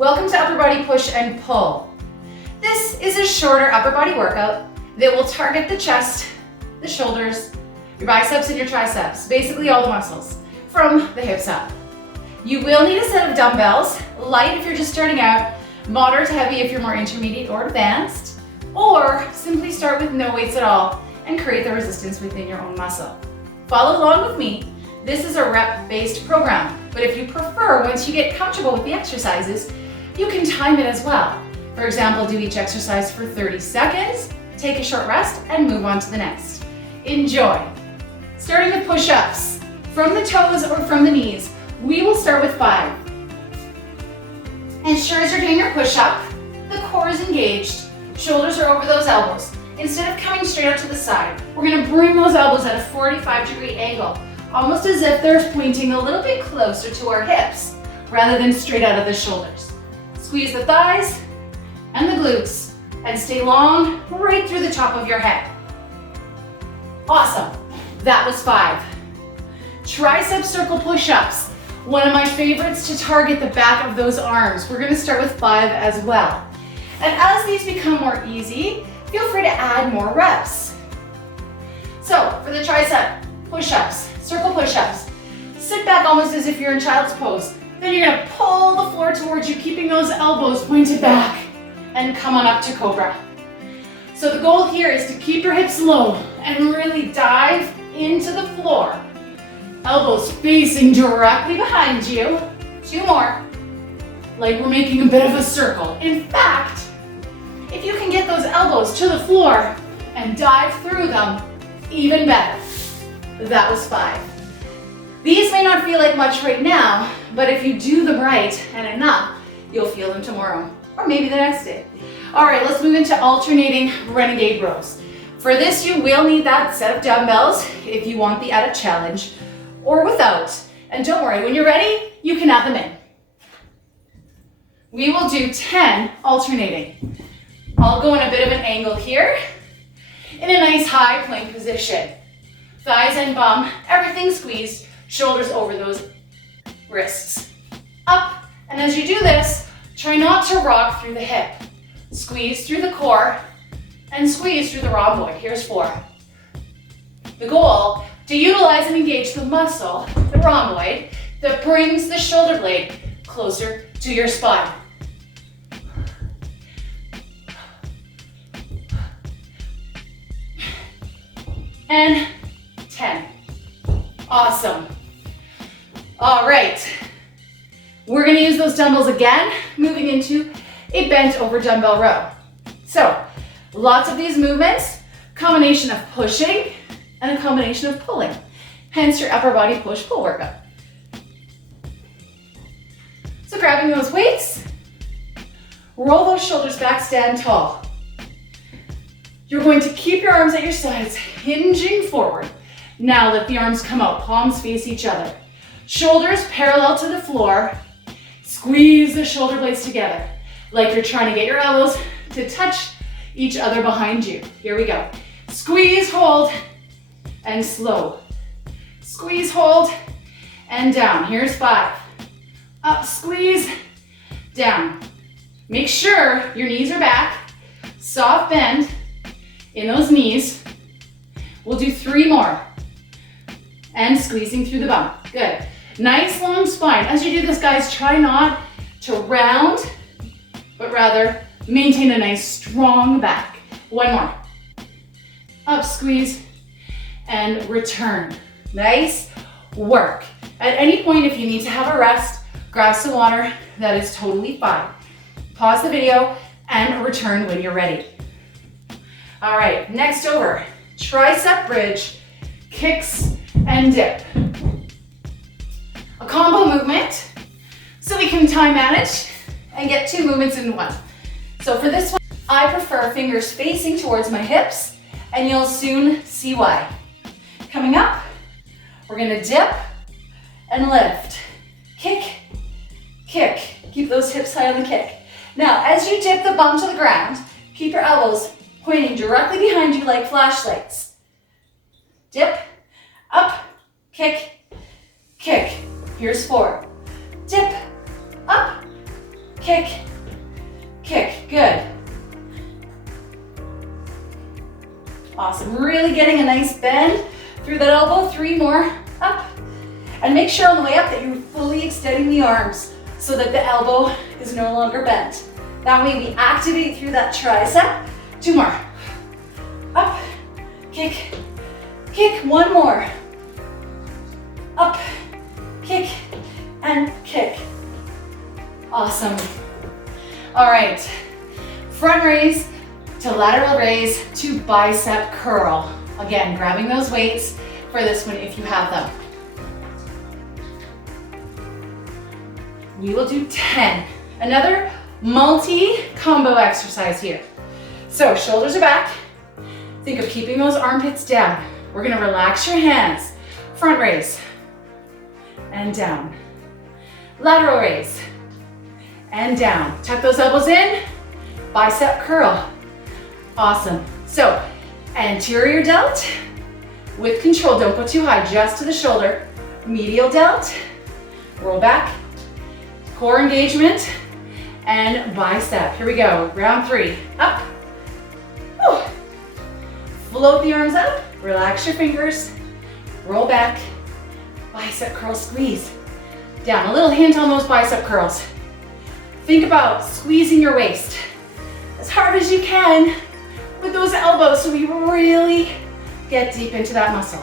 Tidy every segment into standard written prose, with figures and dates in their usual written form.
Welcome to upper body push and pull. This is a shorter upper body workout that will target the chest, the shoulders, your biceps and your triceps, basically all the muscles from the hips up. You will need a set of dumbbells, light if you're just starting out, moderate to heavy if you're more intermediate or advanced, or simply start with no weights at all and create the resistance within your own muscle. Follow along with me. This is a rep-based program, but if you prefer, once you get comfortable with the exercises, you can time it as well. For example, do each exercise for 30 seconds, take a short rest, and move on to the next. Enjoy. Starting with push-ups. From the toes or from the knees, we will start with 5. Ensure as you're doing your push-up, the core is engaged, shoulders are over those elbows. Instead of coming straight out to the side, we're gonna bring those elbows at a 45-degree angle, almost as if they're pointing a little bit closer to our hips, rather than straight out of the shoulders. Squeeze the thighs and the glutes, and stay long right through the top of your head. Awesome, that was 5. Tricep circle push-ups, one of my favorites to target the back of those arms. We're gonna start with 5 as well. And as these become more easy, feel free to add more reps. So for the tricep push-ups, circle push-ups, sit back almost as if you're in child's pose. Then you're gonna pull the floor towards you, keeping those elbows pointed back, and come on up to cobra. So the goal here is to keep your hips low and really dive into the floor. Elbows facing directly behind you. 2 more, like we're making a bit of a circle. In fact, if you can get those elbows to the floor and dive through them, even better. That was 5. These may not feel like much right now, but if you do them right and enough, you'll feel them tomorrow, or maybe the next day. All right, let's move into alternating renegade rows. For this, you will need that set of dumbbells if you want the added challenge, or without. And don't worry, when you're ready, you can add them in. We will do 10 alternating. I'll go in a bit of an angle here, in a nice high plank position. Thighs and bum, everything squeezed, shoulders over those wrists. Up, and as you do this, try not to rock through the hip. Squeeze through the core, and squeeze through the rhomboid. Here's 4. The goal, to utilize and engage the muscle, the rhomboid, that brings the shoulder blade closer to your spine. And 10. Awesome. All right. We're gonna use those dumbbells again, moving into a bent over dumbbell row. So, lots of these movements, combination of pushing and a combination of pulling. Hence your upper body push-pull workout. So grabbing those weights, roll those shoulders back, stand tall. You're going to keep your arms at your sides, hinging forward. Now let the arms come out, palms face each other. Shoulders parallel to the floor. Squeeze the shoulder blades together, like you're trying to get your elbows to touch each other behind you. Here we go. Squeeze, hold, and slow. Squeeze, hold, and down. Here's 5. Up, squeeze, down. Make sure your knees are back. Soft bend in those knees. We'll do 3 more. And squeezing through the bum. Good. Nice long spine. As you do this, guys, try not to round, but rather maintain a nice strong back. 1 more. Up, squeeze, and return. Nice work. At any point, if you need to have a rest, grab some water. That is totally fine. Pause the video and return when you're ready. All right, next over, tricep bridge, kicks and dip. A combo movement, so we can time manage and get 2 movements in one. So for this one, I prefer fingers facing towards my hips, and you'll soon see why. Coming up, we're gonna dip and lift. Kick, kick. Keep those hips high on the kick. Now, as you dip the bum to the ground, keep your elbows pointing directly behind you like flashlights. Dip, up, kick, kick. Here's 4. Dip, up, kick. kick, kick. Good. Awesome. Really getting a nice bend through that elbow. 3 more. Up. And make sure on the way up that you're fully extending the arms so that the elbow is no longer bent. That way we activate through that tricep. 2 more. Up, kick, kick. 1 more. Up, kick, and kick. Awesome. All right. Front raise to lateral raise to bicep curl. Again, grabbing those weights for this one if you have them. We will do 10. Another multi-combo exercise here. So shoulders are back. Think of keeping those armpits down. We're gonna relax your hands. Front raise and down. Lateral raise and down. Tuck those elbows in. Bicep curl. Awesome. So anterior delt with control. Don't go too high, just to the shoulder. Medial delt. Roll back. Core engagement and bicep. Here we go. Round 3. Up. Whew. Float the arms up. Relax your fingers. Roll back. Bicep curl squeeze. Down. A little hint on those bicep curls. Think about squeezing your waist as hard as you can with those elbows so we really get deep into that muscle.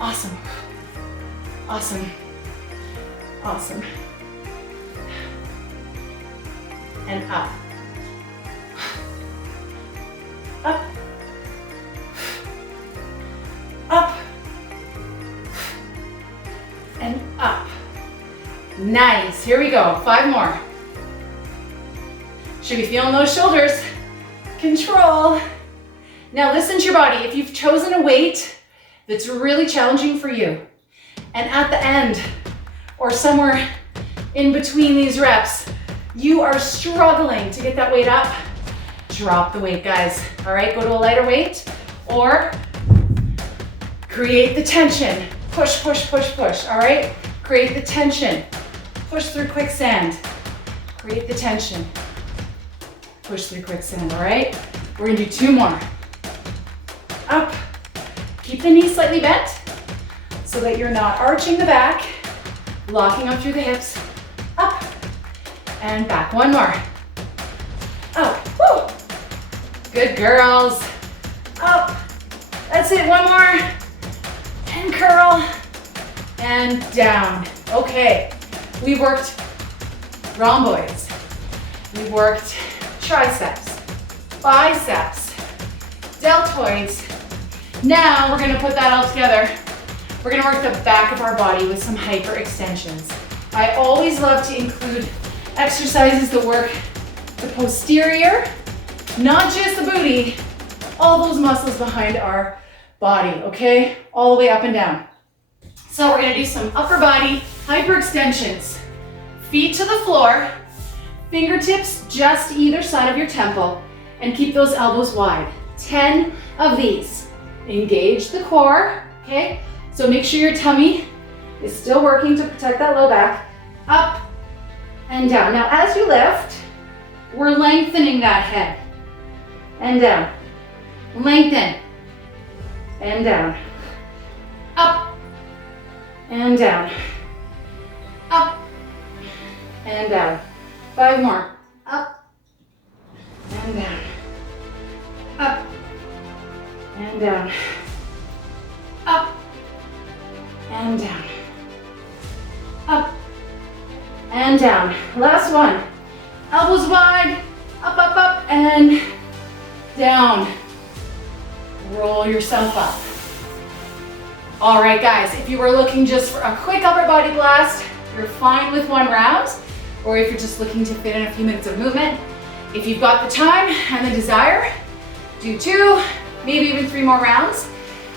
Awesome. Awesome. Awesome. And up. Up. Up. And up. Nice. Here we go. 5 more. Should be feeling those shoulders. Control. Now listen to your body. If you've chosen a weight that's really challenging for you, and at the end, or somewhere in between these reps, you are struggling to get that weight up, drop the weight, guys. All right, go to a lighter weight, or create the tension. Push, push, push, push, all right? Create the tension. Push through quicksand. Create the tension. Push through quicksand, all right? We're gonna do 2 more. Up. Keep the knees slightly bent so that you're not arching the back, locking up through the hips. Up and back. 1 more. Up. Woo. Good girls. Up. That's it. 1 more. And curl. And down. Okay. We worked rhomboids. We worked triceps, biceps, deltoids. Now we're gonna put that all together. We're gonna work the back of our body with some hyperextensions. I always love to include exercises that work the posterior, not just the booty, all those muscles behind our body, okay? All the way up and down. So we're gonna do some upper body hyperextensions. Feet to the floor, fingertips just either side of your temple, and keep those elbows wide. 10 of these. Engage the core, okay? So make sure your tummy is still working to protect that low back. Up and down. Now as you lift, we're lengthening that head. And down. Lengthen. And down. Up. And down. Up. And down. 5 more. Up. And down. Up. And down. Up. And down. Up. And down. Last one. Elbows wide. Up, up, up, and down. Roll yourself up. All right, guys, if you were looking just for a quick upper body blast, you're fine with 1 round, or if you're just looking to fit in a few minutes of movement, if you've got the time and the desire, do 2, maybe even 3 more rounds.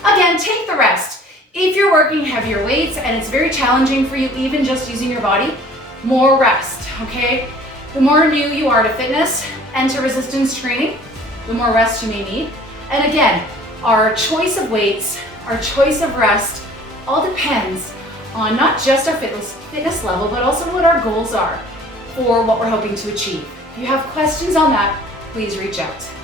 Again, take the rest. If you're working heavier weights and it's very challenging for you, even just using your body, more rest, okay? The more new you are to fitness and to resistance training, the more rest you may need. And again, our choice of weights, our choice of rest, all depends on not just our fitness level, but also what our goals are. for what we're hoping to achieve. If you have questions on that, please reach out.